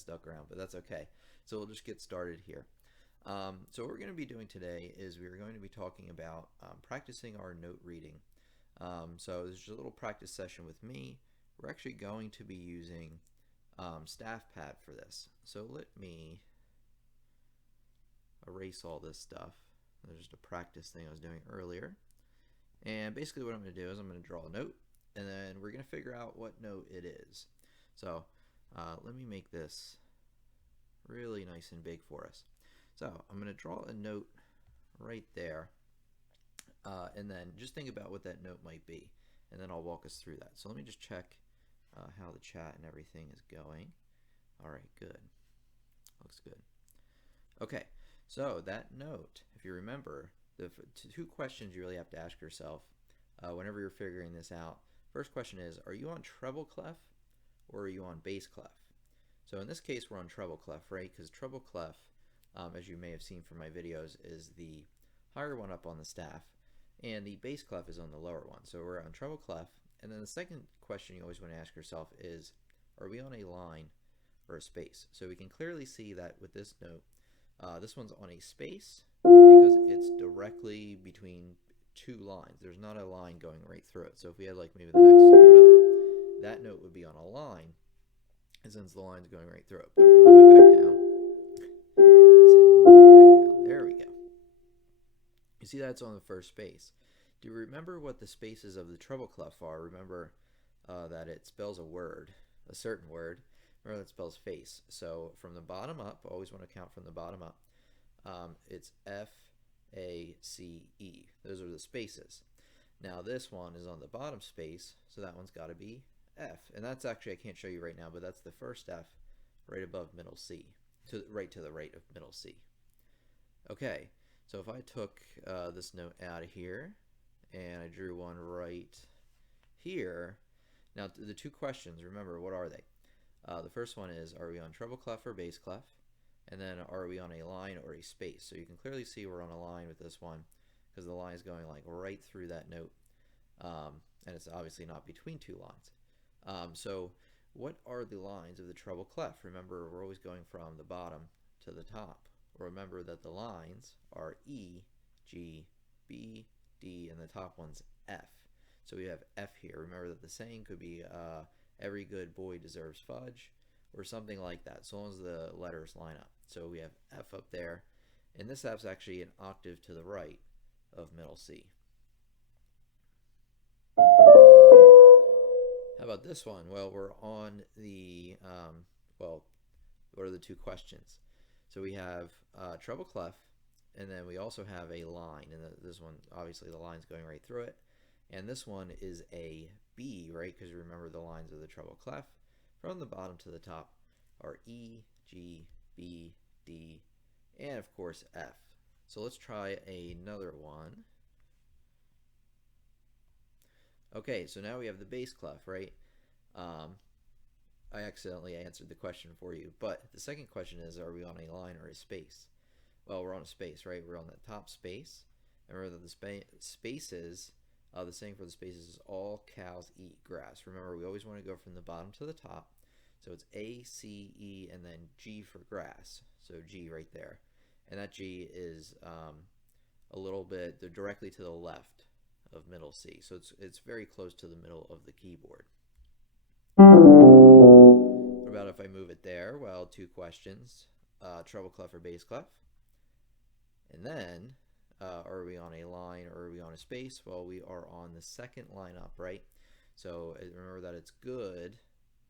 of stuck around, but that's okay. So we'll just get started here. So what we're going to be doing today is we're going to be talking about practicing our note reading. So this is a little practice session with me. We're actually going to be using staff pad for this. So let me erase all this stuff. There's just a practice thing I was doing earlier. And basically what I'm going to do is I'm going to draw a note, and then we're going to figure out what note it is. So let me make this really nice and big for us. So I'm going to draw a note right there, and then just think about what that note might be, and then I'll walk us through that. So let me just check how the chat and everything is going. All right, good. Looks good. Okay, so that note, if you remember, the two questions you really have to ask yourself whenever you're figuring this out. First question is, are you on treble clef or are you on bass clef? So in this case, we're on treble clef, right? Because treble clef, as you may have seen from my videos, is the higher one up on the staff, and the bass clef is on the lower one. So we're on treble clef. And then the second question you always want to ask yourself is, are we on a line or a space? So we can clearly see that with this note, this one's on a space because it's directly between two lines. There's not a line going right through it. So if we had like maybe the next note up, that note would be on a line, and since the line's going right through it. But if we move it back down, I said move it back down. There we go. You see that's on the first space. Do you remember what the spaces of the treble clef are? Remember that it spells a word, a certain word. Remember that spells face. So from the bottom up, always want to count from the bottom up. It's F, A, C, E. Those are the spaces. Now this one is on the bottom space, so that one's got to be F. And that's actually, I can't show you right now, but that's the first F right above middle C, right to the right of middle C. Okay, so if I took this note out of here and I drew one right here, now the two questions, remember, what are they? The first one is, are we on treble clef or bass clef? And then are we on a line or a space? So you can clearly see we're on a line with this one because the line is going like right through that note, and it's obviously not between two lines. So what are the lines of the treble clef? Remember, we're always going from the bottom to the top. Remember that the lines are E, G, B, D, and the top one's F. So we have F here. Remember that the saying could be every good boy deserves fudge, or something like that, so long as the letters line up. So we have F up there, and this F's actually an octave to the right of middle C. How about this one? Well, we're on the, well, what are the two questions? So we have treble clef, and then we also have a line, and this one, obviously the line's going right through it, and this one is a B, right, because remember the lines of the treble clef from the bottom to the top are E, G, B, D, and of course F. So let's try another one. Okay, so now we have the bass clef, right? I accidentally answered the question for you, but the second question is, are we on a line or a space? Well, we're on a space, right? We're on the top space. And remember that the spaces, the saying for the spaces is all cows eat grass. Remember, we always want to go from the bottom to the top. So it's A, C, E, and then G for grass. So G right there. And that G is a little bit directly to the left of middle C. So it's very close to the middle of the keyboard. What about if I move it there? Well, two questions. Treble clef or bass clef? And then, are we on a line or are we on a space? Well, we are on the second line up, right? So remember that it's good.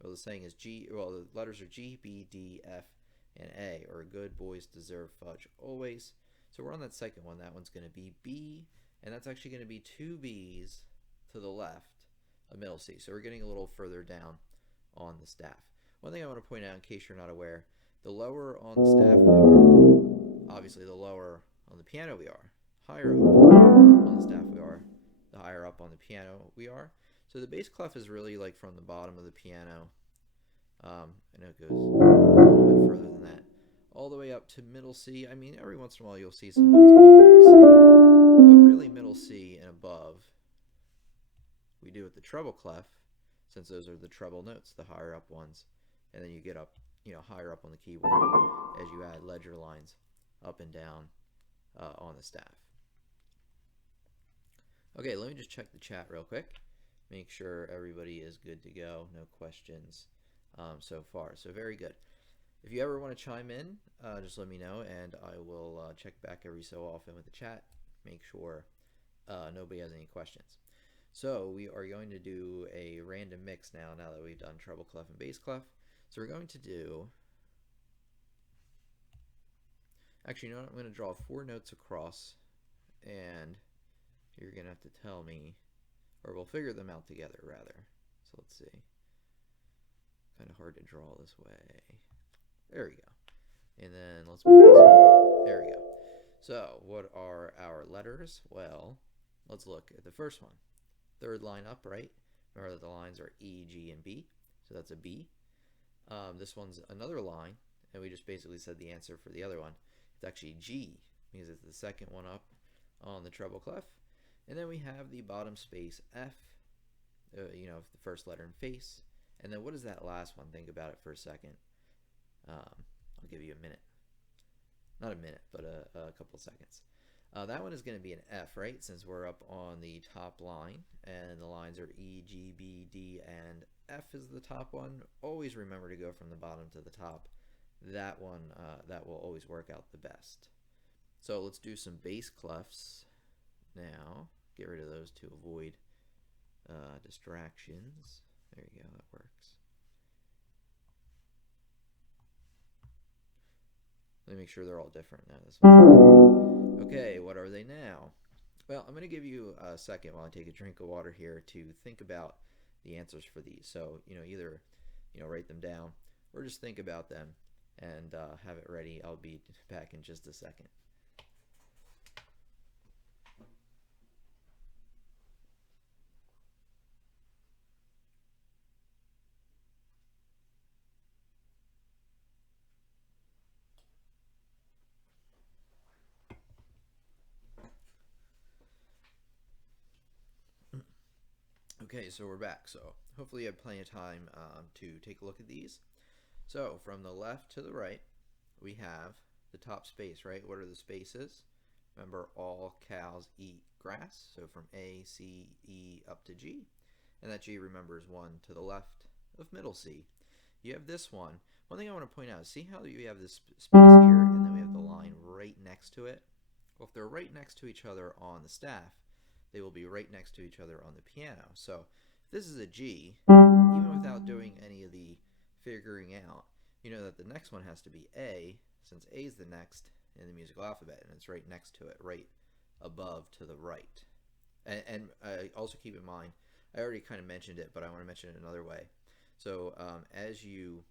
Well, the saying is G, well, the letters are G, B, D, F, and A, or good boys deserve fudge always. So we're on that second one. That one's going to be B, and that's actually going to be two B's to the left of middle C. So we're getting a little further down on the staff. One thing I want to point out in case you're not aware, the lower on the staff we are, obviously the lower on the piano we are, higher up on the staff we are, the higher up on the piano we are. So the bass clef is really like from the bottom of the piano, and it goes a little bit further than that, all the way up to middle C. I mean, every once in a while you'll see some notes above middle C, but really middle C and above we do with the treble clef, since those are the treble notes, the higher up ones, and then you get up higher up on the keyboard as you add ledger lines up and down on the staff. Okay, let me just check the chat real quick. Make sure everybody is good to go. No questions so far. So very good. If you ever want to chime in, just let me know, and I will check back every so often with the chat. Make sure nobody has any questions. So we are going to do a random mix now that we've done treble clef and bass clef. So we're going to do, actually, you know what? I'm going to draw 4 notes across, and you're going to have to tell me, or we'll figure them out together, rather. So let's see. Kind of hard to draw this way. There we go. And then let's move this one. There we go. So what are our letters? Well, let's look at the first one. Third line up, right? Remember that the lines are E, G, and B. So that's a B. This one's another line, and we just basically said the answer for the other one. It's actually G, because it's the second one up on the treble clef. And then we have the bottom space F, the first letter in face. And then what is that last one? Think about it for a second. I'll give you a minute. Not a minute, but a couple of seconds. That one is going to be an F, right? Since we're up on the top line, and the lines are E, G, B, D, and F is the top one. Always remember to go from the bottom to the top. That one, that will always work out the best. So let's do some bass clefs now. Get rid of those to avoid distractions. There you go, that works. Let me make sure they're all different now. This one's okay, what are they now? Well, I'm going to give you a second while I take a drink of water here to think about the answers for these. So, either write them down or just think about them and have it ready. I'll be back in just a second. Okay, so we're back. So hopefully you have plenty of time to take a look at these. So from the left to the right, we have the top space, right? What are the spaces? Remember, all cows eat grass. So from A, C, E up to G. And that G, remember, is one to the left of middle C. You have this one. One thing I want to point out is, see how you have this space here, and then we have the line right next to it? Well, if they're right next to each other on the staff, they will be right next to each other on the piano. So if this is a G, even without doing any of the figuring out, you know that the next one has to be A, since A is the next in the musical alphabet, and it's right next to it, right above to the right. And also keep in mind, I already kind of mentioned it, but I want to mention it another way. So as you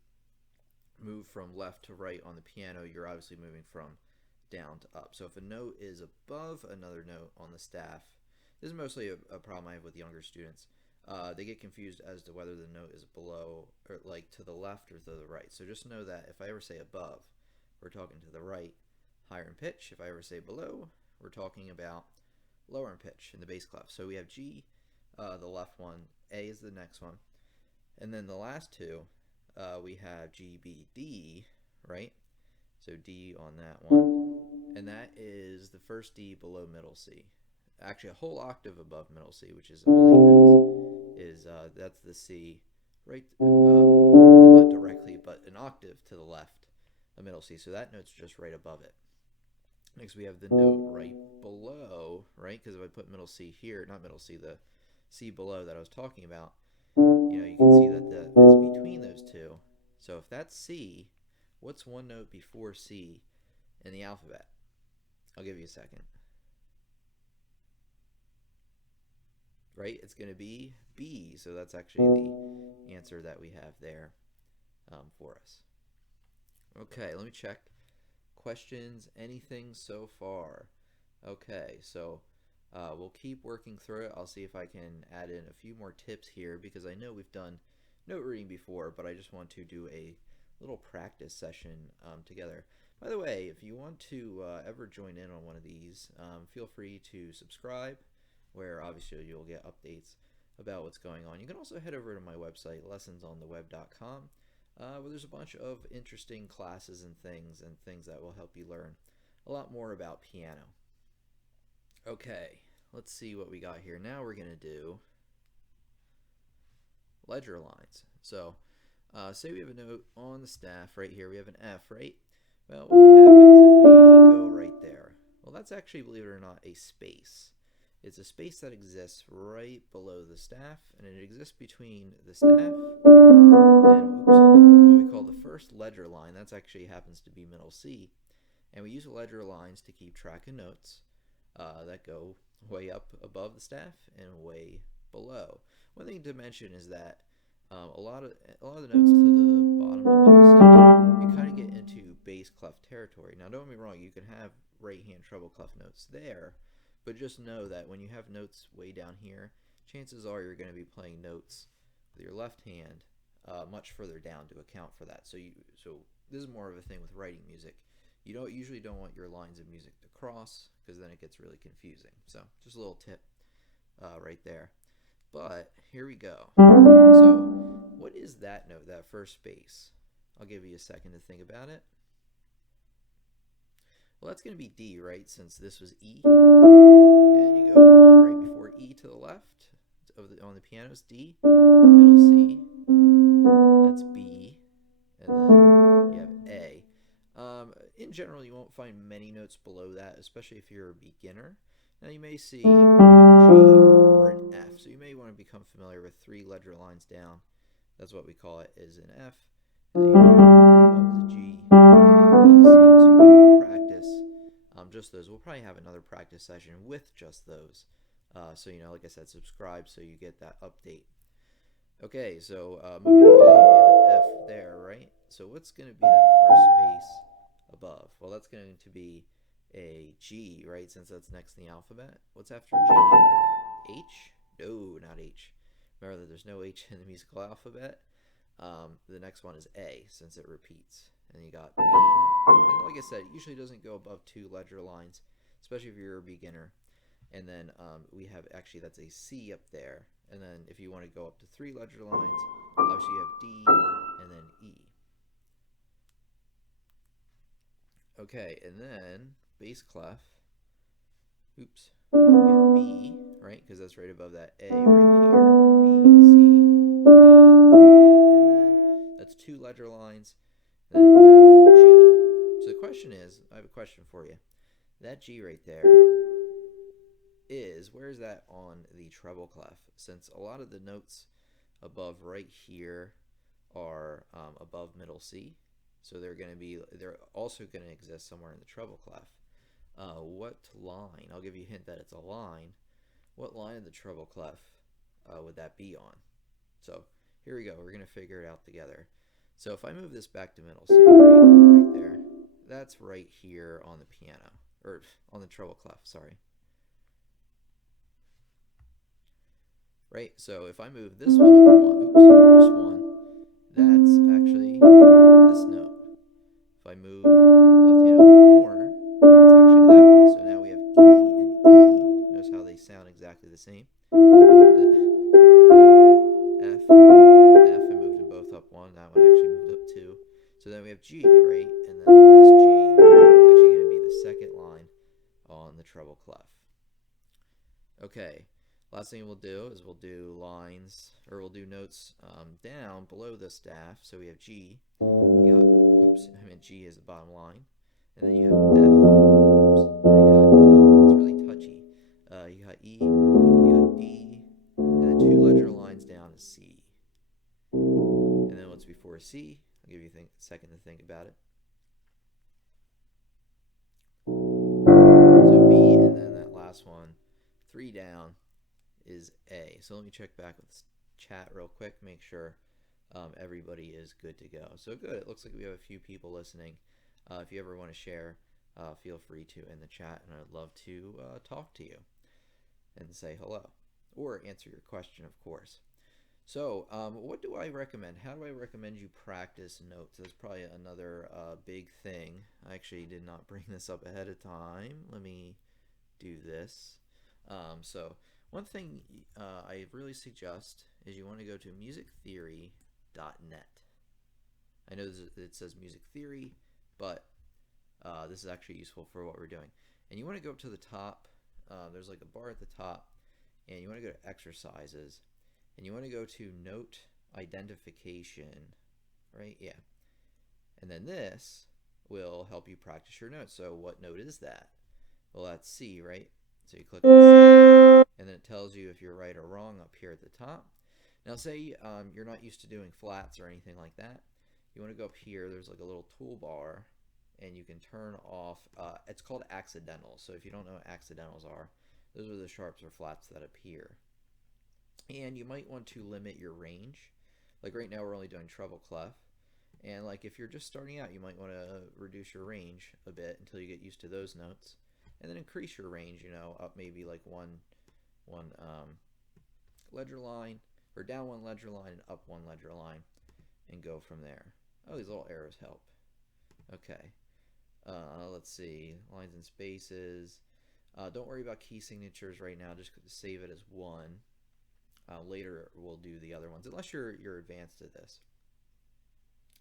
move from left to right on the piano, you're obviously moving from down to up. So if a note is above another note on the staff, this is mostly a problem I have with younger students. They get confused as to whether the note is below, or like to the left or to the right. So just know that if I ever say above, we're talking to the right, higher in pitch. If I ever say below, we're talking about lower in pitch in the bass clef. So we have G, the left one, A is the next one, and then the last two, we have G, B, D, right? So D on that one, and that is the first D below middle C. Actually, a whole octave above middle C, which is all 8 notes, is that's the C, right? Not directly, but an octave to the left of middle C. So that note's just right above it. Next, we have the note right below, right? Because if I put middle C here, not middle C, the C below that I was talking about, you can see that the is between those two. So if that's C, what's one note before C in the alphabet? I'll give you a second. Right, it's going to be B, so that's actually the answer that we have there for us. Okay, let me check. Questions, anything so far? Okay, so we'll keep working through it. I'll see if I can add in a few more tips here, because I know we've done note reading before, but I just want to do a little practice session together. By the way, if you want to ever join in on one of these, feel free to subscribe, where obviously you'll get updates about what's going on. You can also head over to my website, LessonsOnTheWeb.com. Well, there's a bunch of interesting classes and things that will help you learn a lot more about piano. Okay, let's see what we got here. Now we're going to do ledger lines. So say we have a note on the staff right here. We have an F, right? Well, what happens if we go right there? Well, that's actually, believe it or not, a space. It's a space that exists right below the staff, and it exists between the staff and what we call the first ledger line. That's actually happens to be middle C. And we use ledger lines to keep track of notes that go way up above the staff and way below. One thing to mention is that a lot of the notes to the bottom of middle C, you kind of get into bass clef territory. Now, don't get me wrong, you can have right hand treble clef notes there, but just know that when you have notes way down here, chances are you're going to be playing notes with your left hand much further down to account for that. So this is more of a thing with writing music. You usually don't want your lines of music to cross, because then it gets really confusing. So just a little tip right there. But here we go. So what is that note, that first space? I'll give you a second to think about it. Well, that's going to be D, right, since this was E. And you go one right before E to the left on the piano is D, middle C, that's B, and then you have A. In general, you won't find many notes below that, especially if you're a beginner. Now you may see a G or an F, so you may want to become familiar with 3 ledger lines down. That's what we call it, is an F. And then right above is a G, A, B, C. So you may want to practice just those. We'll probably have another practice session with just those. So, like I said, subscribe so you get that update. Okay, so moving above, we have an F there, right? So what's going to be that first space above? Well, that's going to be a G, right, since that's next in the alphabet. What's after G? H? No, not H. Remember that there's no H in the musical alphabet. The next one is A, since it repeats. And you got B. And like I said, it usually doesn't go above 2 ledger lines, especially if you're a beginner. And then we have, actually, that's a C up there. And then if you want to go up to 3 ledger lines, obviously you have D and then E. Okay, and then bass clef. Oops. We have B, right? Because that's right above that A right here. B, C, D, E, and then that's 2 ledger lines. Then F, G. So the question is, I have a question for you. That G right there where is that on the treble clef? Since a lot of the notes above right here are above middle C, so they're also going to exist somewhere in the treble clef. What line? I'll give you a hint that it's a line. What line of the treble clef would that be on? So here we go. We're going to figure it out together. So if I move this back to middle C, right there, that's right here on the piano, or on the treble clef, sorry. Right, so if I move this one up one, just one, that's actually this note. If I move left hand up one more, that's actually that one. So now we have E and E. Notice how they sound exactly the same. Then F, I moved them both up one. That one actually moved up 2. So then we have G, right? And then this G is actually going to be the second line on the treble clef. Okay. Last thing we'll do is we'll do lines, or we'll do notes down below the staff. So we have G. G is the bottom line. And then you have F. And then you got E. It's really touchy. You got E, you got D, and then 2 ledger lines down is C. And then what's before C? I'll give you a second to think about it. So B, and then that last one, 3 down, is A. So let me check back with chat real quick, make sure everybody is good to go. So good, it looks like we have a few people listening. If you ever want to share, feel free to in the chat, and I'd love to talk to you and say hello, or answer your question, of course. So what do I recommend? How do I recommend you practice notes? That's probably another big thing. I actually did not bring this up ahead of time. Let me do this. So one thing I really suggest is you want to go to musictheory.net. I know it says music theory, but this is actually useful for what we're doing. And you want to go up to the top. There's like a bar at the top, and you want to go to exercises, and you want to go to note identification, right? Yeah. And then this will help you practice your notes. So what note is that? Well, that's C, right? So you click on C, and then it tells you if you're right or wrong up here at the top. Now say you're not used to doing flats or anything like that. You want to go up here, there's like a little toolbar, and you can turn off, it's called accidentals. So if you don't know what accidentals are, those are the sharps or flats that appear. And you might want to limit your range. Like right now we're only doing treble clef. And like if you're just starting out, you might want to reduce your range a bit until you get used to those notes. And then increase your range, you know, up maybe like one ledger line, or down one ledger line and up one ledger line, and go from there. Oh, these little arrows help. Okay. Let's see, lines and spaces. Don't worry about key signatures right now. Just save it as one. Later we'll do the other ones, unless you're advanced at this.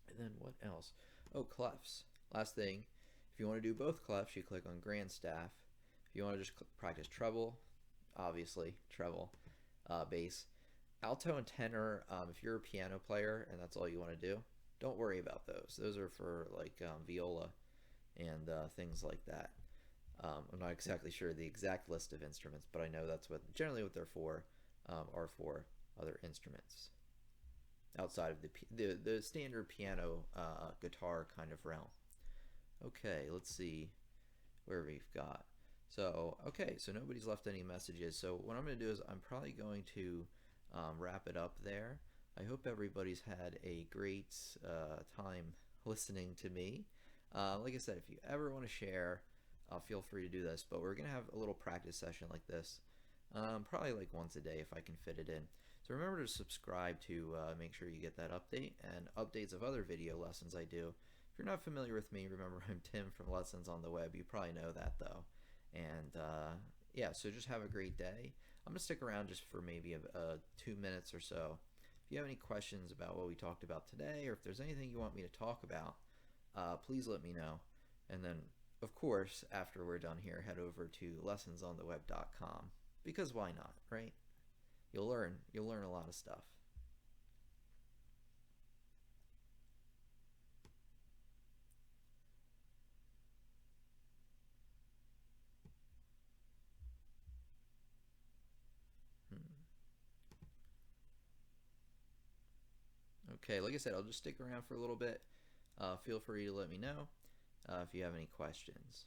And then what else? Oh, clefs. Last thing, if you want to do both clefs, you click on grand staff. If you want to just practice treble, obviously treble, bass. Alto and tenor, if you're a piano player and that's all you want to do, don't worry about those. Those are for like viola and things like that. I'm not exactly sure the exact list of instruments, but I know that's what generally what they're for, are for other instruments outside of the standard piano, guitar kind of realm. Okay, let's see where we've got. So okay, so nobody's left any messages. So what I'm going to do is I'm probably going to wrap it up there. I hope everybody's had a great time listening to me. Like I said, if you ever want to share, feel free to do this, but we're going to have a little practice session like this, probably like once a day if I can fit it in. So remember to subscribe to make sure you get that update and updates of other video lessons I do. If you're not familiar with me, remember I'm Tim from Lessons on the Web. You probably know that though. And yeah, so just have a great day. I'm going to stick around just for maybe 2 minutes or so. If you have any questions about what we talked about today, or if there's anything you want me to talk about, please let me know. And then, of course, after we're done here, head over to LessonsOnTheWeb.com, because why not, right? You'll learn a lot of stuff. Okay, like I said, I'll just stick around for a little bit. Feel free to let me know if you have any questions.